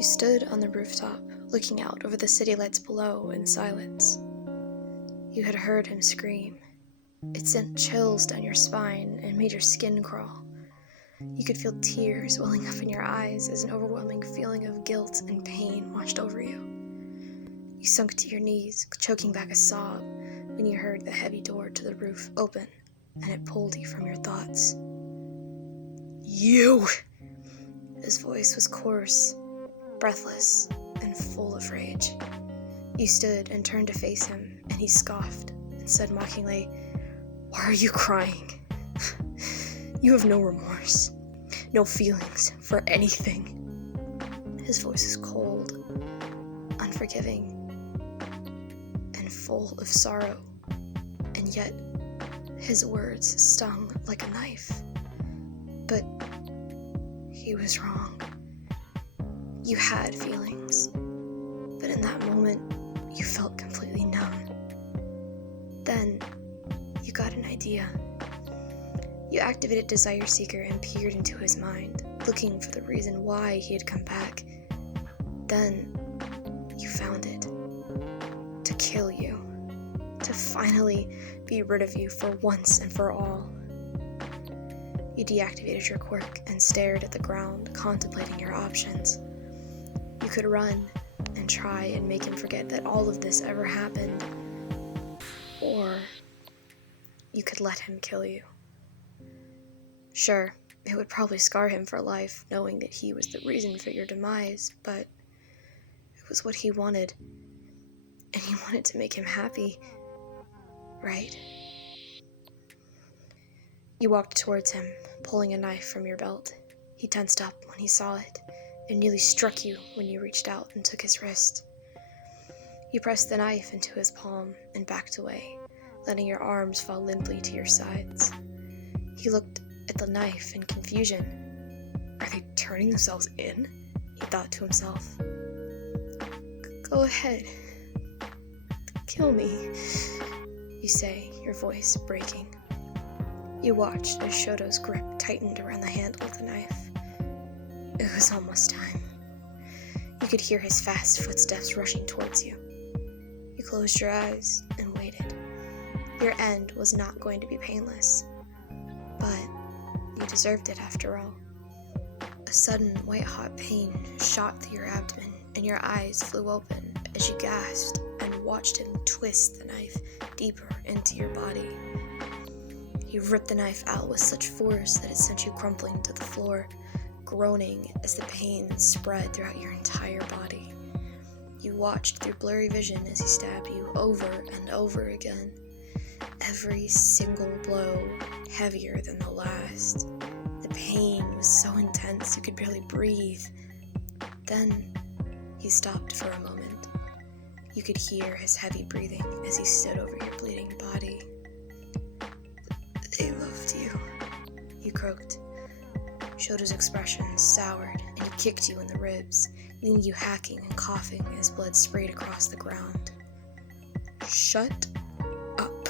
You stood on the rooftop, looking out over the city lights below in silence. You had heard him scream. It sent chills down your spine and made your skin crawl. You could feel tears welling up in your eyes as an overwhelming feeling of guilt and pain washed over you. You sunk to your knees, choking back a sob, when you heard the heavy door to the roof open, and it pulled you from your thoughts. You! His voice was coarse, breathless, and full of rage. You stood and turned to face him, and he scoffed and said mockingly, "Why are you crying? You have no remorse, no feelings for anything." His voice is cold, unforgiving, and full of sorrow, and yet his words stung like a knife. But he was wrong. You had feelings, but in that moment, you felt completely numb. Then, you got an idea. You activated Desire Seeker and peered into his mind, looking for the reason why he had come back. Then, you found it. To kill you. To finally be rid of you for once and for all. You deactivated your quirk and stared at the ground, contemplating your options. You could run and try and make him forget that all of this ever happened. Or you could let him kill you. Sure, it would probably scar him for life, knowing that he was the reason for your demise, but it was what he wanted. And you wanted to make him happy, right? You walked towards him, pulling a knife from your belt. He tensed up when he saw it, and nearly struck you when you reached out and took his wrist. You pressed the knife into his palm and backed away, letting your arms fall limply to your sides. He looked at the knife in confusion. Are they turning themselves in? He thought to himself. Go ahead. Kill me, you say, your voice breaking. You watched as Shoto's grip tightened around the handle of the knife. It was almost time. You could hear his fast footsteps rushing towards you. You closed your eyes and waited. Your end was not going to be painless, but you deserved it after all. A sudden white-hot pain shot through your abdomen, and your eyes flew open as you gasped and watched him twist the knife deeper into your body. You ripped the knife out with such force that it sent you crumpling to the floor, groaning as the pain spread throughout your entire body. You watched through blurry vision as he stabbed you over and over again, every single blow heavier than the last. The pain was so intense you could barely breathe. Then he stopped for a moment. You could hear his heavy breathing as he stood over your bleeding body. They loved you, you croaked. Shoto's expression soured, and he kicked you in the ribs, leaving you hacking and coughing as blood sprayed across the ground. Shut up.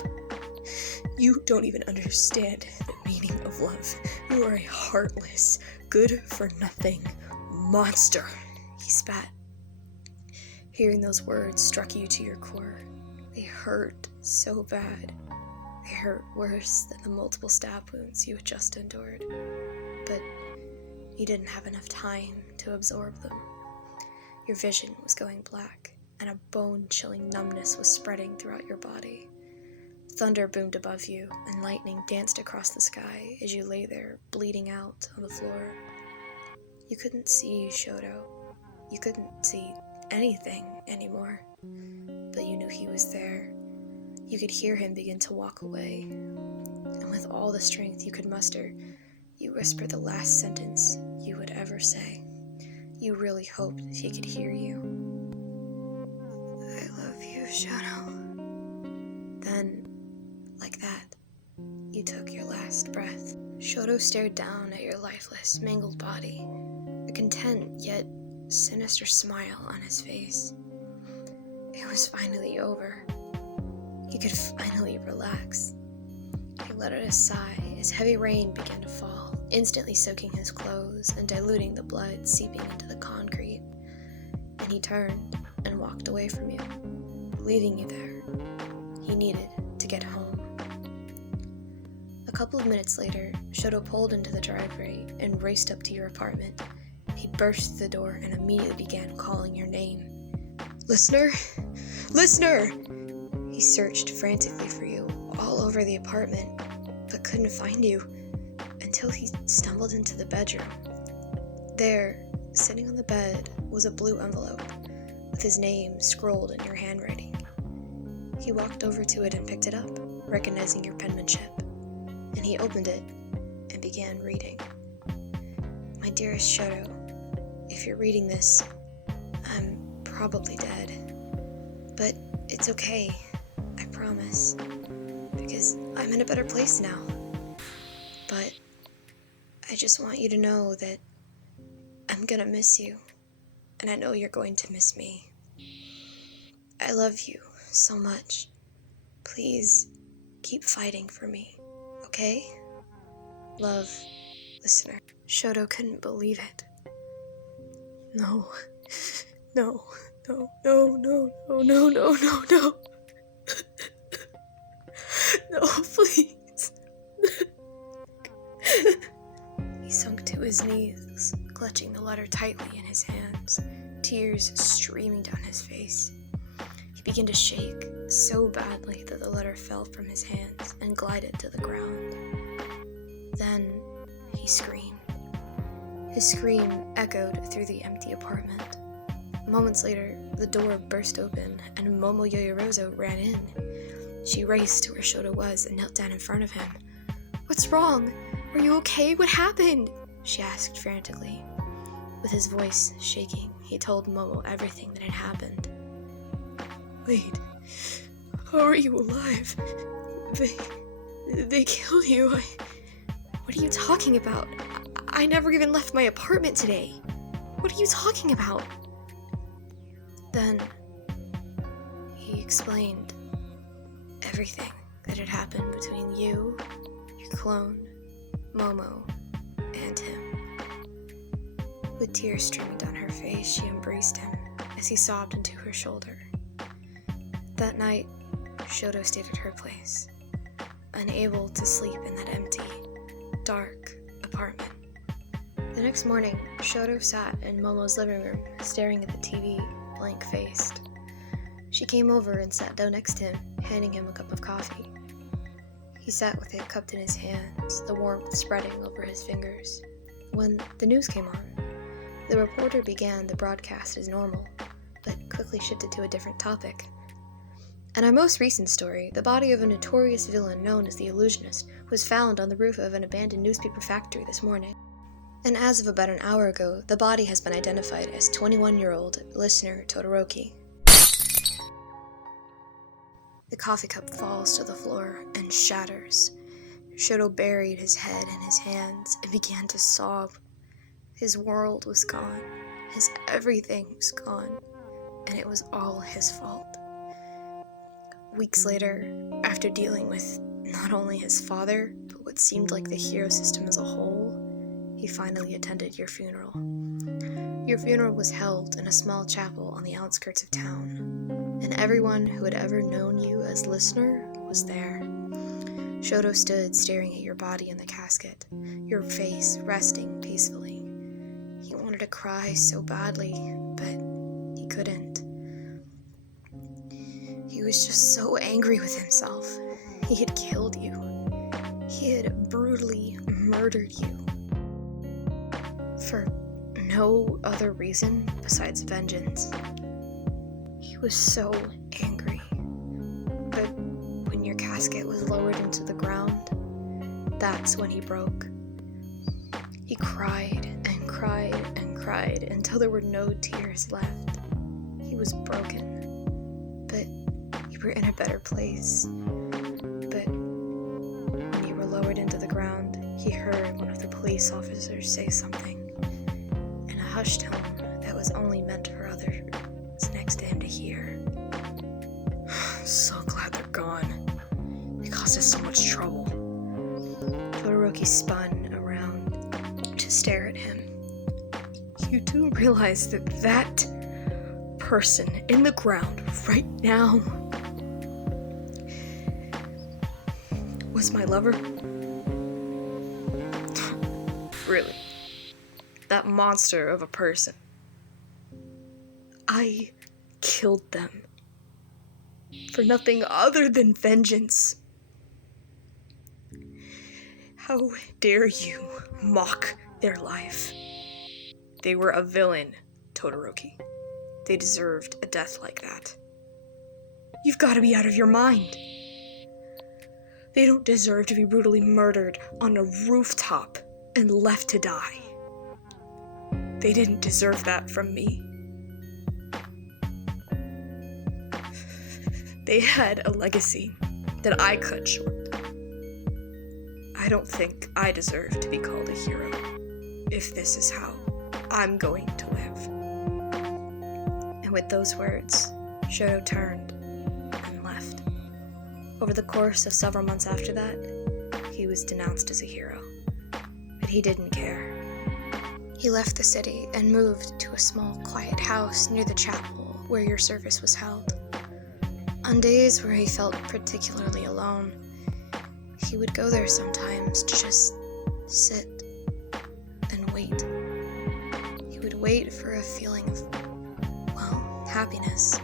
You don't even understand the meaning of love. You are a heartless, good-for-nothing monster, he spat. Hearing those words struck you to your core. They hurt so bad. They hurt worse than the multiple stab wounds you had just endured. But you didn't have enough time to absorb them. Your vision was going black, and a bone-chilling numbness was spreading throughout your body. Thunder boomed above you, and lightning danced across the sky as you lay there, bleeding out on the floor. You couldn't see Shoto. You couldn't see anything anymore, but you knew he was there. You could hear him begin to walk away, and with all the strength you could muster, you whispered the last sentence you would ever say. You really hoped he could hear you. I love you, Shoto. Then, like that, you took your last breath. Shoto stared down at your lifeless, mangled body, a content yet sinister smile on his face. It was finally over. He could finally relax. He let out a sigh as heavy rain began to fall, instantly soaking his clothes and diluting the blood seeping into the concrete. and he turned and walked away from you, leaving you there. He needed to get home. A couple of minutes later, Shoto pulled into the driveway and raced up to your apartment. He burst through the door and immediately began calling your name. Listener? Listener! He searched frantically for you all over the apartment, but couldn't find you until he stumbled into the bedroom. There, sitting on the bed, was a blue envelope with his name scrolled in your handwriting. He walked over to it and picked it up, recognizing your penmanship, and he opened it and began reading. My dearest Shoto, if you're reading this, I'm probably dead. But it's okay, I promise, because I'm in a better place now. But I just want you to know that I'm gonna miss you, and I know you're going to miss me. I love you so much. Please keep fighting for me, okay? Love, listener. Shoto couldn't believe it. No, no, no, no, no, no, no, no, no, no. No, please. He sunk to his knees, clutching the letter tightly in his hands, tears streaming down his face. He began to shake so badly that the letter fell from his hands and glided to the ground. Then he screamed. His scream echoed through the empty apartment. Moments later, the door burst open and Momo Yoyorozo ran in. She raced to where Shoto was and knelt down in front of him. "What's wrong? Are you okay? What happened?" she asked frantically. With his voice shaking, he told Momo everything that had happened. "Wait, how are you alive? They killed you. What are you talking about? I never even left my apartment today. What are you talking about?" Then he explained everything that had happened between you, your clone, Momo, and him. With tears streaming down her face, she embraced him as he sobbed into her shoulder. That night, Shoto stayed at her place, unable to sleep in that empty, dark apartment. The next morning, Shoto sat in Momo's living room, staring at the TV, blank-faced. She came over and sat down next to him, handing him a cup of coffee. He sat with it cupped in his hands, the warmth spreading over his fingers. When the news came on, the reporter began the broadcast as normal, but quickly shifted to a different topic. In our most recent story, the body of a notorious villain known as the Illusionist was found on the roof of an abandoned newspaper factory this morning. And as of about an hour ago, the body has been identified as 21-year-old listener Todoroki. The coffee cup falls to the floor and shatters. Shoto buried his head in his hands and began to sob. His world was gone. His everything was gone. And it was all his fault. Weeks later, after dealing with not only his father, but what seemed like the hero system as a whole, he finally attended your funeral. Your funeral was held in a small chapel on the outskirts of town, and everyone who had ever known you as listener was there. Shoto stood staring at your body in the casket, your face resting peacefully. He wanted to cry so badly, but he couldn't. He was just so angry with himself. He had killed you. He had brutally murdered you. For no other reason besides vengeance. He was so angry. But when your casket was lowered into the ground, that's when he broke. He cried and cried and cried until there were no tears left. He was broken. But you were in a better place. But when you were lowered into the ground, he heard one of the police officers say something in a hushed tone that was only meant for others next to him to hear. "So glad they're gone. They caused us so much trouble." Todoroki spun around to stare at him. "You do realize that person in the ground right now was my lover. Really, that monster of a person. I killed them for nothing other than vengeance. How dare you mock their life? They were a villain, Todoroki. They deserved a death like that. You've got to be out of your mind. They don't deserve to be brutally murdered on a rooftop and left to die. They didn't deserve that from me. They had a legacy that I cut short. I don't think I deserve to be called a hero if this is how I'm going to live. And with those words, Shoto turned and left. Over the course of several months after that, he was denounced as a hero. But he didn't care. He left the city and moved to a small, quiet house near the chapel where your service was held. On days where he felt particularly alone, he would go there sometimes to just sit and wait. He would wait for a feeling of, well, happiness.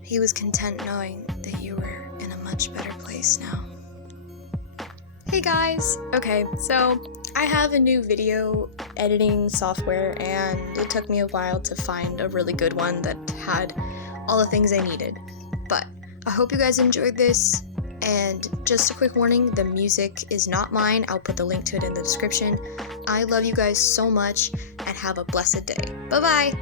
He was content knowing that you were in a much better place now. Hey guys! Okay, so I have a new video editing software and it took me a while to find a really good one that had all the things I needed. But I hope you guys enjoyed this, and just a quick warning, the music is not mine. I'll put the link to it in the description. I love you guys so much, and have a blessed day. Bye-bye!